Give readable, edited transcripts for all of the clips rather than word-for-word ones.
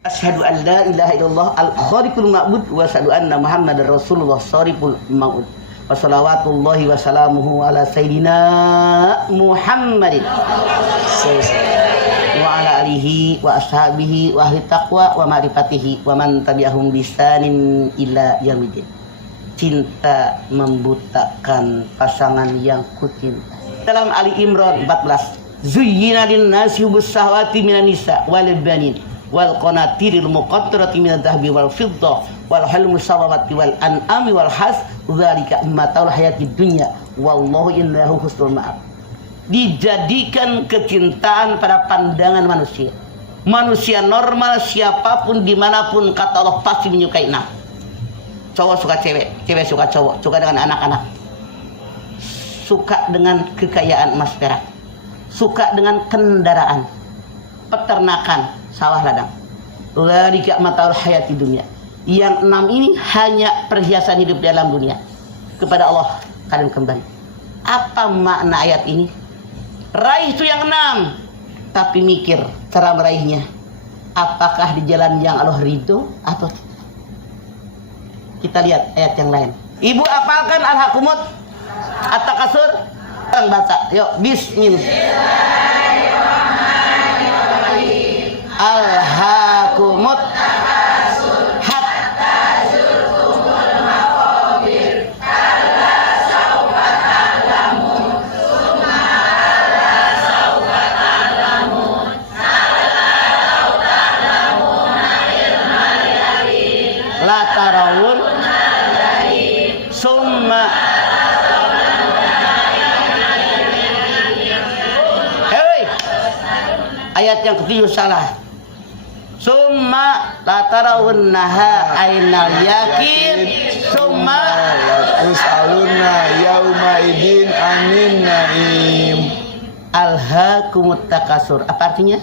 Asyhadu an la ilaha illallah al-khaliqul ma'bud wa asyhadu anna Muhammadar Rasulullah shariful ma'ud. Wa salawatullahi wa salamuhu ala sayyidina Muhammadin wa ala alihi wa ashabihi wa ahli taqwa wa ma'rifatihi wa man tabi'ahum bisanin ila yaumidin. Cinta membutakan pasangan yang kucinta. Dalam Ali Imran 14, zuyyina lin-nasi hubbus syahawati minan nisa wal banin wal qanatiril muqattarati minadh dhahabi wal fiddah wal halmu sawawati wal an'ami wal has dzalika mataul hayatid dunya wallahu innahu husnul ma'ab. Dijadikan kecintaan pada pandangan manusia. Manusia normal siapapun dimanapun kata Allah pasti menyukai. Nah, cowok suka cewek, cewek suka cowok, suka dengan anak-anak, suka dengan kekayaan emas perak, suka dengan kendaraan, peternakan, sawah ladang. Dzalika mataul hayati dunia. Yang 6 ini hanya perhiasan hidup dalam dunia. Kepada Allah kalian kembali. Apa makna ayat ini? Raih itu yang 6, tapi mikir cara meraihnya. Apakah di jalan yang Allah ridho atau tidak? Kita lihat ayat yang lain. Ibu apalkan al-hakumut at-takasur? Orang baca. Yuk, bismillah. Al-hakumut hatta zurtumul maqabir kalla sawfa ta'lamun tsumma alla sawfa ta'lamun kalla law ta'lamuna ilmal yaqin la tarawun summa ayat yang ketiga salah. Summa la tarawunnaha ainal yakin summa tus'aluna yauma idin anin naim. Alhaakumut takasur. Apa artinya?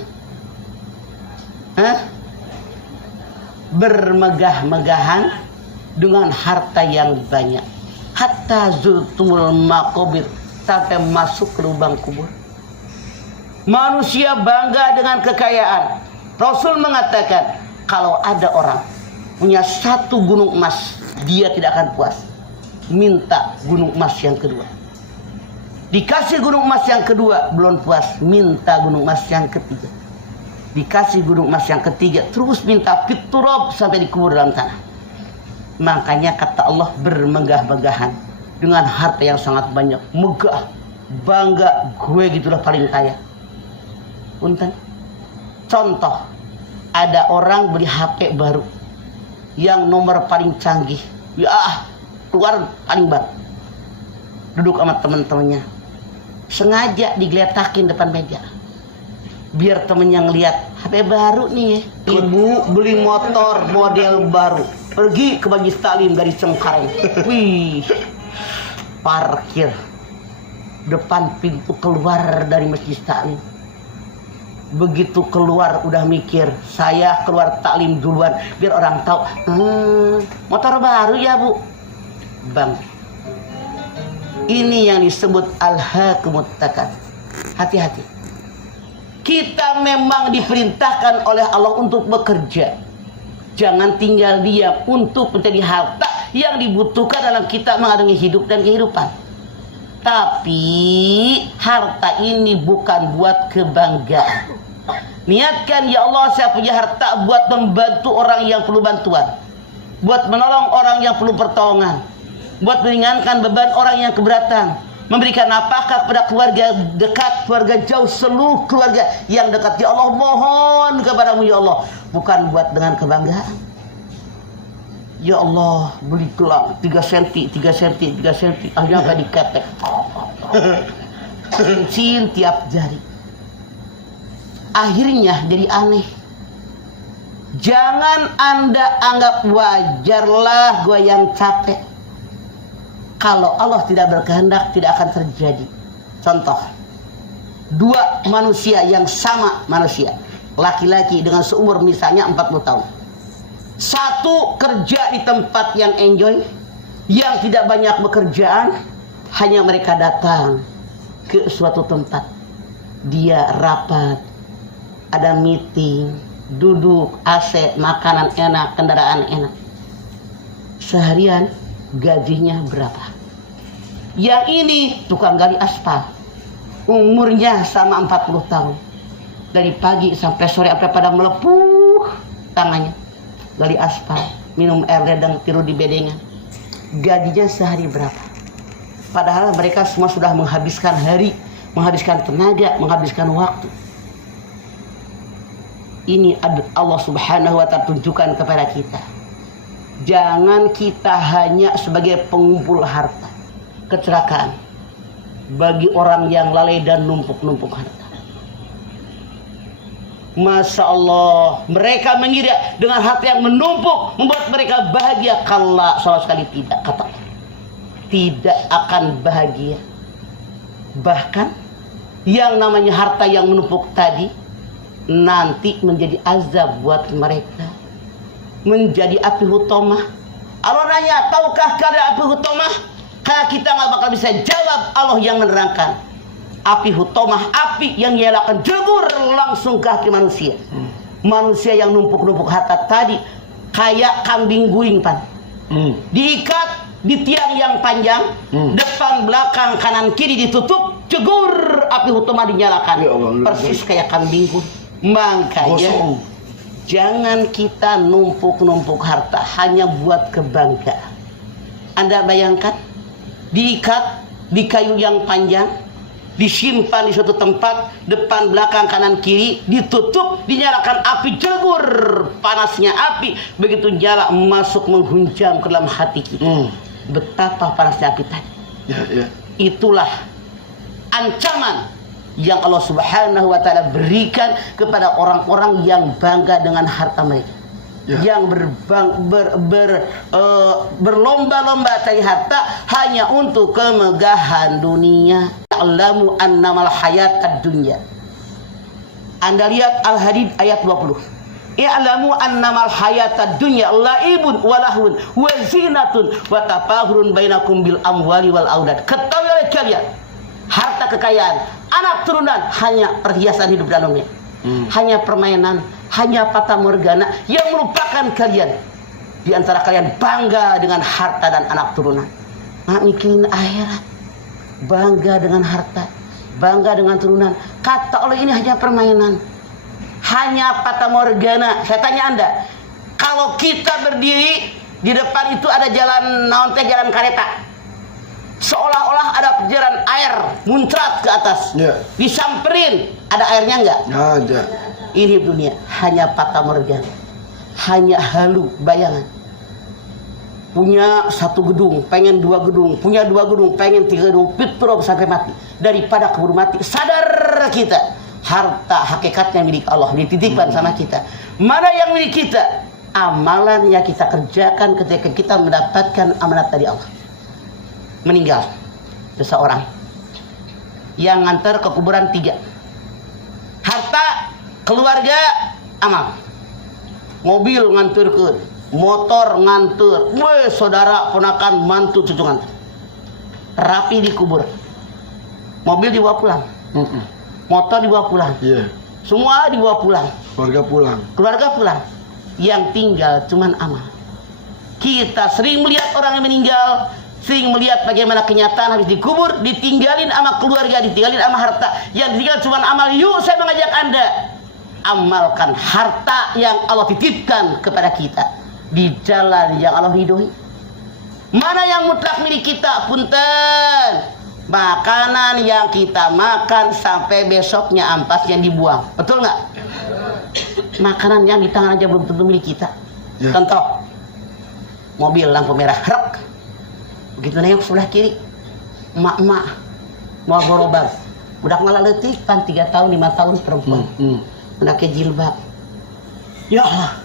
Bermegah-megahan dengan harta yang banyak. Hatta zultumul maqabir, sampai masuk ke lubang kubur. Manusia bangga dengan kekayaan. Rasul mengatakan, kalau ada orang punya 1 gunung emas, dia tidak akan puas. Minta gunung emas yang kedua. Dikasih gunung emas yang kedua, belum puas. Minta gunung emas yang ketiga. Dikasih gunung emas yang ketiga, terus minta fiturab sampai dikubur dalam tanah. Makanya kata Allah, bermegah-megahan dengan harta yang sangat banyak. Megah, bangga, gue gitulah paling kaya. Punten. Contoh, ada orang beli HP baru yang nomor paling canggih, keluar paling baru, duduk sama temen-temennya, sengaja digeletakin depan meja biar temennya ngeliat HP baru nih. Ibu beli motor model baru, pergi ke Majlis Taklim dari Cengkareng, wih, parkir depan pintu keluar dari Majlis Taklim. Begitu keluar udah mikir, saya keluar taklim duluan biar orang tahu, motor baru ya bu. Bang, ini yang disebut alhaakumut takasur. Hati-hati. Kita memang diperintahkan oleh Allah untuk bekerja. Jangan tinggal diam untuk mencari harta yang dibutuhkan dalam kita mengarungi hidup dan kehidupan. Tapi harta ini bukan buat kebanggaan. Niatkan, ya Allah, saya punya harta buat membantu orang yang perlu bantuan, buat menolong orang yang perlu pertolongan, buat meringankan beban orang yang keberatan, memberikan nafkah kepada keluarga dekat, keluarga jauh, seluruh keluarga yang dekat. Ya Allah, mohon kepadamu ya Allah, bukan buat dengan kebanggaan. Ya Allah, beli gelang 3 cm, 3 cm, 3 cm, akhirnya gak diketek. Cincin tiap jari. Akhirnya jadi aneh. Jangan Anda anggap wajarlah gue yang capek. Kalau Allah tidak berkehendak, tidak akan terjadi. Contoh, 2 manusia yang sama manusia, laki-laki dengan seumur misalnya 40 tahun. Satu kerja di tempat yang enjoy, yang tidak banyak bekerjaan, hanya mereka datang ke suatu tempat. Dia rapat, ada meeting, duduk, AC, makanan enak, kendaraan enak. Seharian gajinya berapa? Yang ini tukang gali aspal, umurnya sama 40 tahun. Dari pagi sampai sore sampai pada melepuh tangannya. Gali aspal, minum air ledeng, tidur di bedengan. Gajinya sehari berapa? Padahal mereka semua sudah menghabiskan hari, menghabiskan tenaga, menghabiskan waktu. Ini Allah Subhanahu wa ta'ala tunjukkan kepada kita. Jangan kita hanya sebagai pengumpul harta. Kecelakaan bagi orang yang lalai dan numpuk-numpuk harta. Masya Allah, mereka mengira dengan harta yang menumpuk membuat mereka bahagia. Kalla, sama sekali tidak, kata Allah. Tidak akan bahagia. Bahkan yang namanya harta yang menumpuk tadi nanti menjadi azab buat mereka, menjadi api hutomah. Allah nanya, tahukah kalian api hutomah? Karena kita nggak bakal bisa jawab. Allah yang menerangkan. Api hutomah, api yang nyalakan jebur langsung ke kaki manusia. Manusia yang numpuk-numpuk harta tadi kayak kambing guling, Pan. Diikat di tiang yang panjang, depan, belakang, kanan, kiri ditutup, jegur, api hutomah dinyalakan. Ya Allah, persis kayak kambing guling. Makanya jangan kita numpuk-numpuk harta hanya buat kebanggaan. Anda bayangkan, diikat di kayu yang panjang, disimpan di suatu tempat, depan, belakang, kanan, kiri, ditutup, dinyalakan api, jegur, panasnya api begitu nyala masuk menghunjam ke dalam hati kita. Betapa panasnya api tadi. Itulah ancaman yang Allah Subhanahu wa ta'ala berikan kepada orang-orang yang bangga dengan harta mereka. Yang berlomba-lomba cari harta hanya untuk kemegahan dunia. Ta'lamu annamal hayatad dunya. Anda lihat Al-Hadid ayat 20. I'lamu annamal hayatad dunya laibun walahun wa zinatun wa tafahurun bainakum bil amwali wal aulad. Ketahuilah kalian, harta kekayaan, anak turunan hanya perhiasan hidup dan dunia. Hanya permainan, hanya fata morgana yang merupakan kalian. Di antara kalian bangga dengan harta dan anak turunan. Nggak mikirin akhirat. Bangga dengan harta, bangga dengan turunan. Kata Allah, ini hanya permainan, hanya fata morgana. Saya tanya Anda, kalau kita berdiri di depan itu ada jalan jalan kereta, seolah-olah ada jalan air muncrat ke atas, disamperin, ada airnya enggak? Ada. Ini dunia hanya fata morgana, hanya halu bayangan. Punya satu gedung, pengen dua gedung, punya dua gedung, pengen tiga gedung, fitrah sampai mati. Daripada keburu mati, sadar kita harta hakikatnya milik Allah, dititipkan sama kita. Mana yang milik kita? Amalan yang kita kerjakan ketika kita mendapatkan amanat dari Allah. Meninggal seseorang yang nganter ke kuburan 3. Harta, keluarga, amal. Mobil nganter ke, motor nganter, saudara, ponakan, mantu, cucu nganter. Rapi dikubur. Mobil dibawa pulang. Motor dibawa pulang. Semua dibawa pulang. Keluarga pulang. Keluarga pulang. Yang tinggal cuman amal. Kita sering melihat orang yang meninggal, sering melihat bagaimana kenyataan habis dikubur, ditinggalin sama keluarga, ditinggalin sama harta. Yang ditinggal cuma amal. Yuk, saya mengajak Anda, amalkan harta yang Allah titipkan kepada kita di jalan yang Allah ridhoi. Mana yang mutlak milik kita? Punten, makanan yang kita makan sampai besoknya ampasnya dibuang. Betul nggak? Makanan yang di tangan aja belum tentu milik kita. Contoh, mobil lampu merah, rek. Begitu nengok sebelah kiri, emak-emak mau gerobak, udah malah letik, kan 3 tahun 5 tahun perempuan, pakai jilbab. Ya Allah,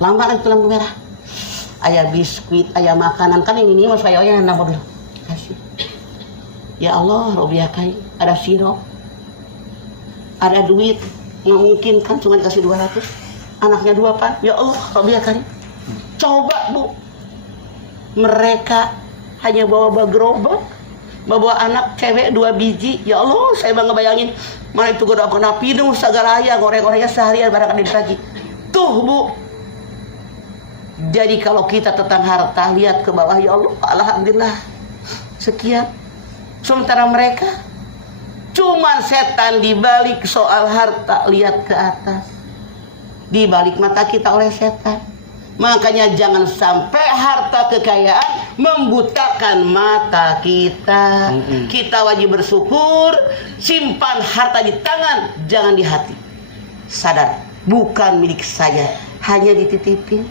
lambat itu lampu merah. Ayah biskuit, ayah makanan, kan ini mas kayak yang nang mobil. Kasih. Ya Allah, Robiah kai, ada sirup, ada duit, nggak mungkin kan cuma dikasih 200, anaknya 2 pan. Ya Allah, Robiah kai. Coba Bu, mereka hanya bawa gerobak, Bawa anak cewek 2 biji. Ya Allah, saya bang ngebayangin mana itu goda kena pinu sagaraya goreng-gorengnya seharian barangkali pagi. Tuh Bu. Jadi kalau kita tentang harta lihat ke bawah, ya Allah, alhamdulillah sekian. Sementara mereka cuman setan dibalik soal harta, lihat ke atas. Dibalik mata kita oleh setan. Makanya jangan sampai harta kekayaan membutakan mata kita. Kita wajib bersyukur, simpan harta di tangan, jangan di hati. Sadar, bukan milik saya, hanya dititipin.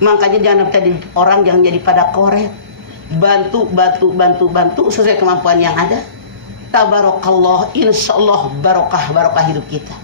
Makanya jangan jadi orang, jangan jadi pada koret. Bantu sesuai kemampuan yang ada. Tabarakallah, insya Allah barokah hidup kita.